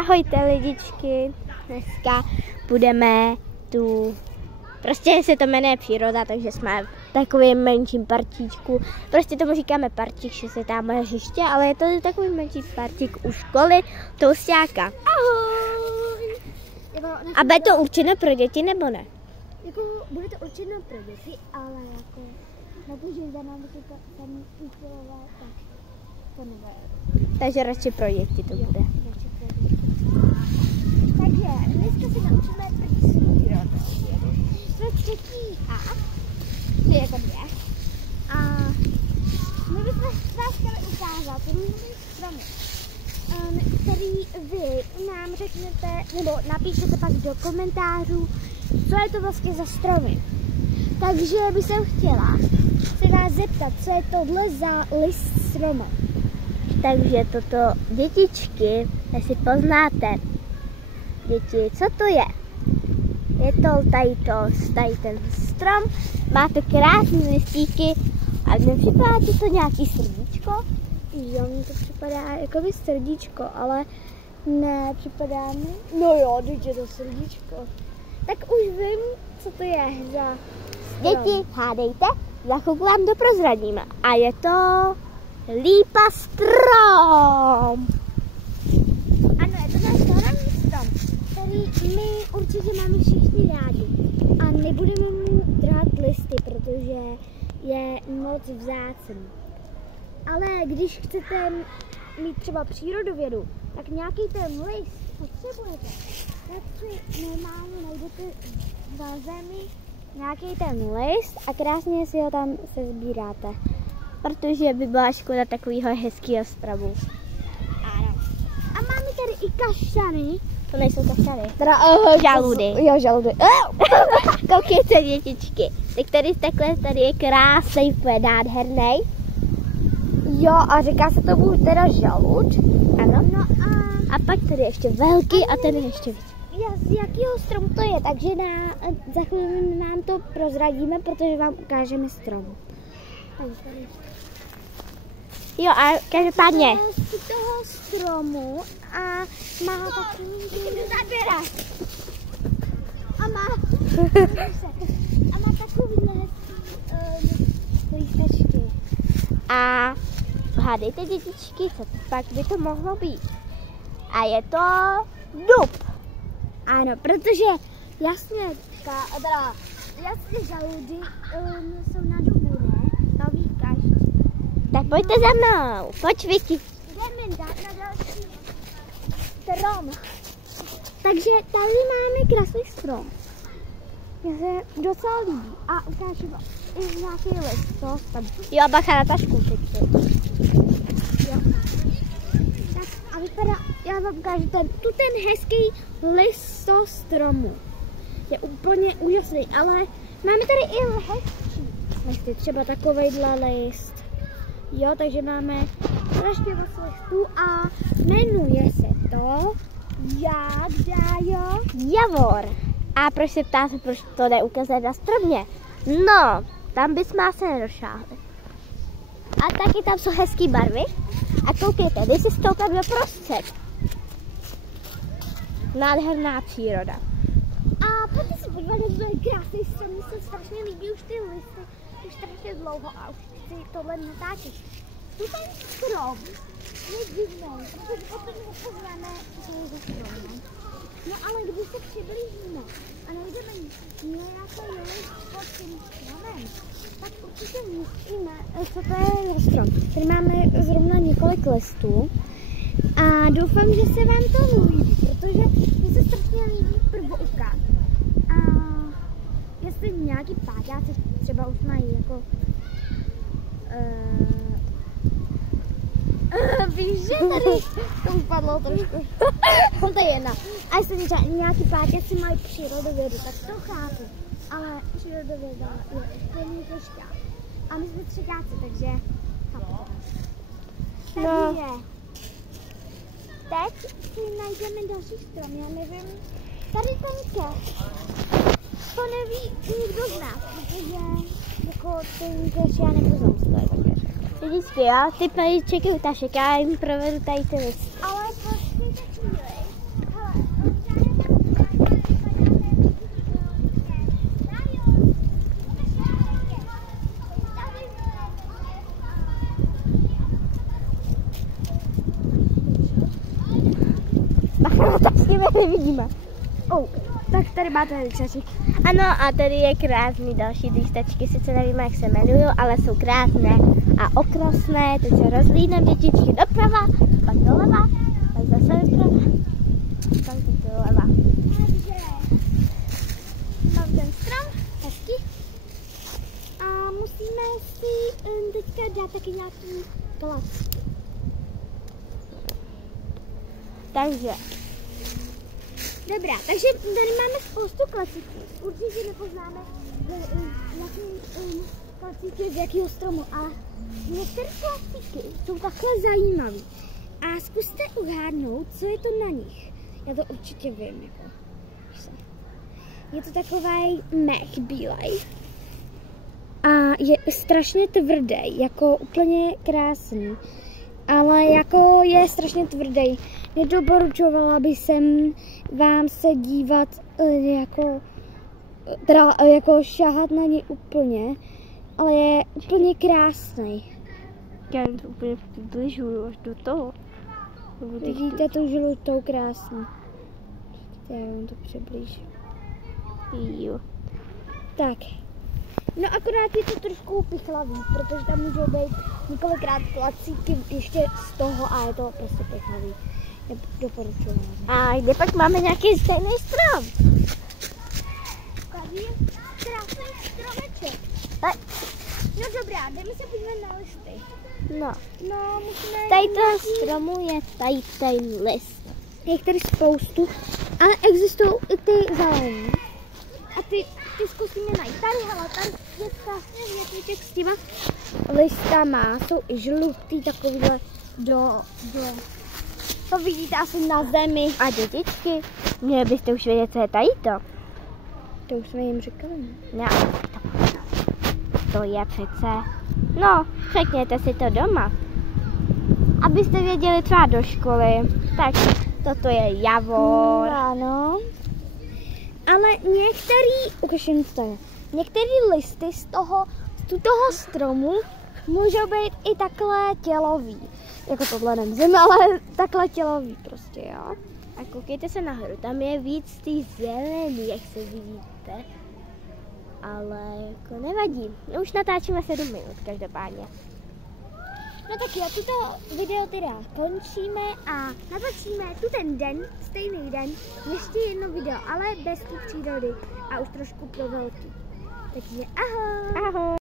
Ahojte lidičky, dneska budeme tu, prostě se to jmenuje příroda, takže jsme v takovém menším partíčku, prostě tomu říkáme partík, že se tam hřiště, ale je to takový menší partík u školy Tousťáka. Ahoj! A bude to určeno pro děti nebo ne? Jako, bude to určeno pro děti, ale jako, na to, že za námi to tam uchylové, tak to nebude. Takže radši pro děti to bude. Takže dneska si naučíme přírodu. Jsme třetí A, to je jako 2. A my bychom vás chtěli ukázat různý stromy, který vy nám řeknete, nebo napíšete pak do komentářů, co je to vlastně za stromy. Takže bych se chtěla se vás zeptat, co je tohle za list stromu. Takže toto, dětičky, jestli poznáte, děti, co to je? Je to tady ten strom, má to krásné listíky a nepřipadá ti to nějaký srdíčko? Jo, mně to připadá jako by srdíčko, ale ne, připadá mi. No jo, teď je to srdíčko. Tak už vím, co to je za strom. Děti, hádejte, za chvilku vám to prozradíme. A je to lípa strom. Ano, je to náš hlavní strom, který my určitě máme všichni rádi. A nebudeme mu drát listy, protože je moc vzácný. Ale když chcete mít třeba přírodovědu, tak nějaký ten list potřebujete. Tak si normálně najdete za zemi Nějaký ten list a krásně si ho tam sezbíráte. Protože by byla škoda takového hezkého stromu. Ano. A máme tady i kaštany. To nejsou kaštany. Teda žaludy. Jo, žaludy. Koukejte, dětičky. Tak tady je krásný, nádherný. Jo, a říká se tomu teda žalud. Ano. No a pak tady ještě velký a ten je ještě víc. Z jakého stromu to je, takže za chvíli nám to prozradíme, protože vám ukážeme strom. Jo, a každopádně. Z toho stromu a má takový zaběra. A má takovýhle lístečky. A hádejte, dětičky, co pak by to mohlo být. A je to dub. Ano, protože jasně žaludy jsou na dubu, ne? To ví každý. Tak pojďte za mnou, pojď Vicky. Jdeme na další strom. Takže tady máme krásný strom. Mně se docela líbí. A ukážu vám i nějaký list, co tam. Jo, bacha na tašku. Jo. Tak a vypadá, já vám ukážu ten hezký list toho stromu. Je úplně úžasný, ale máme tady i hezčí listy, třeba takovejhle list. Jo, takže máme strašně moc listů a jmenuje se to Javor. A proč se ptáte, proč to neukazuje na stromě? No, tam bychom se nedošáhli. A taky tam jsou hezký barvy. A koukejte, když si stoupám do prostřed. Nádherná příroda. A pojďte se podívat, jak to je krásný strom, mně se strašně líbí už ty listy, už strašně dlouho a už chci tohle natáčet. Tu ten strom je divný, protože potom nepoznáme, co je za strom. No ale když se přiblížíme a najdeme nějaký list pod tím stromem, tak určitě zjistíme, co to je za strom. Tady máme zrovna několik listů a doufám, že se vám to líbí, protože mně se strašně líbí prvouka. A jestli nějaký páťáci třeba už mají jako víš, že tady to upadlo trošku. To je jedna. A jestli nějaký páťáci mají přírodovědu, tak to chápu. Ale přírodověda je úplně těžká. A my jsme třeťáci, takže chápu. Takže teď si najdeme další strom, já nevím. Tady ten keš, to neví nikdo z nás, protože jako ten keš já nepoznám, co to je ten keš. Vidíš, ty pajíčeky utašek, já jim provedu tady ty listy. Ale počkejte chvíli, Bacha, tak s nimi nevidíme. Tak tady máte líčaček. Ano, a tady je krásný další lístačky, sice nevím, jak se jmenují, ale jsou krásné a okrasné. Teď se rozlídneme dětičky doprava, pak doleva, pak zase doprava, pak zase doleva. Mám ten strom, hezky. A musíme si teďka dát taky nějaký placky. Takže, Dobrá, takže tady máme spoustu klacíků. Určitě nepoznáme, jaký klacíky z jakého stromu, ale některé klacíky jsou takhle zajímavé. A zkuste uhádnout, co je to na nich. Já to určitě vím. Jako. Je to takový mech bílej. A je strašně tvrdý, jako úplně krásný. Ale jako je strašně tvrdý. Nedoporučovala bych jsem vám se dívat jako šahat na něj úplně, ale je úplně krásný. já jim to úplně přibližuju až do toho. Vidíte tu žlutou krásnou. Já vám to přiblížím. Jo. Tak. No akorát je to trošku pichlavý, protože tam můžou být několikrát klacíky ještě z toho a je to prostě pichlavý. Doporučuji. A kde pak máme nějaký stejný strom? Tady je krásný stromeček. Tak. No dobrá, jdeme se podívat na listy. No, No, musíme... tady toho stromu je tady ten list. Je jich tady spoustu, ale existují i ty zelený. A ty zkusíme najít. Tady, hele, tady je krásný větviček s těma listama. Jsou i žlutý, takovýhle do... To vidíte asi na zemi. A dětičky, měli byste už vědět, co je tady to. To už jsme jim říkali. No, to je přece... No, řekněte si to doma. Abyste věděli třeba do školy. Tak toto je javor. Ano. Ale některé listy z toho stromu můžou být i takhle tělový. Jako tohle nevím, ale takhle tělový prostě, jo. A koukejte se nahoru, tam je víc tý zelený, jak se vidíte. Ale jako nevadí. Už natáčíme 7 minut každopádně. No tak jo, tuto video teda končíme a natočíme tu ten den, stejný den, ještě jedno video, ale bez té přírody a už trošku pro velký. Takže ahoj! Ahoj!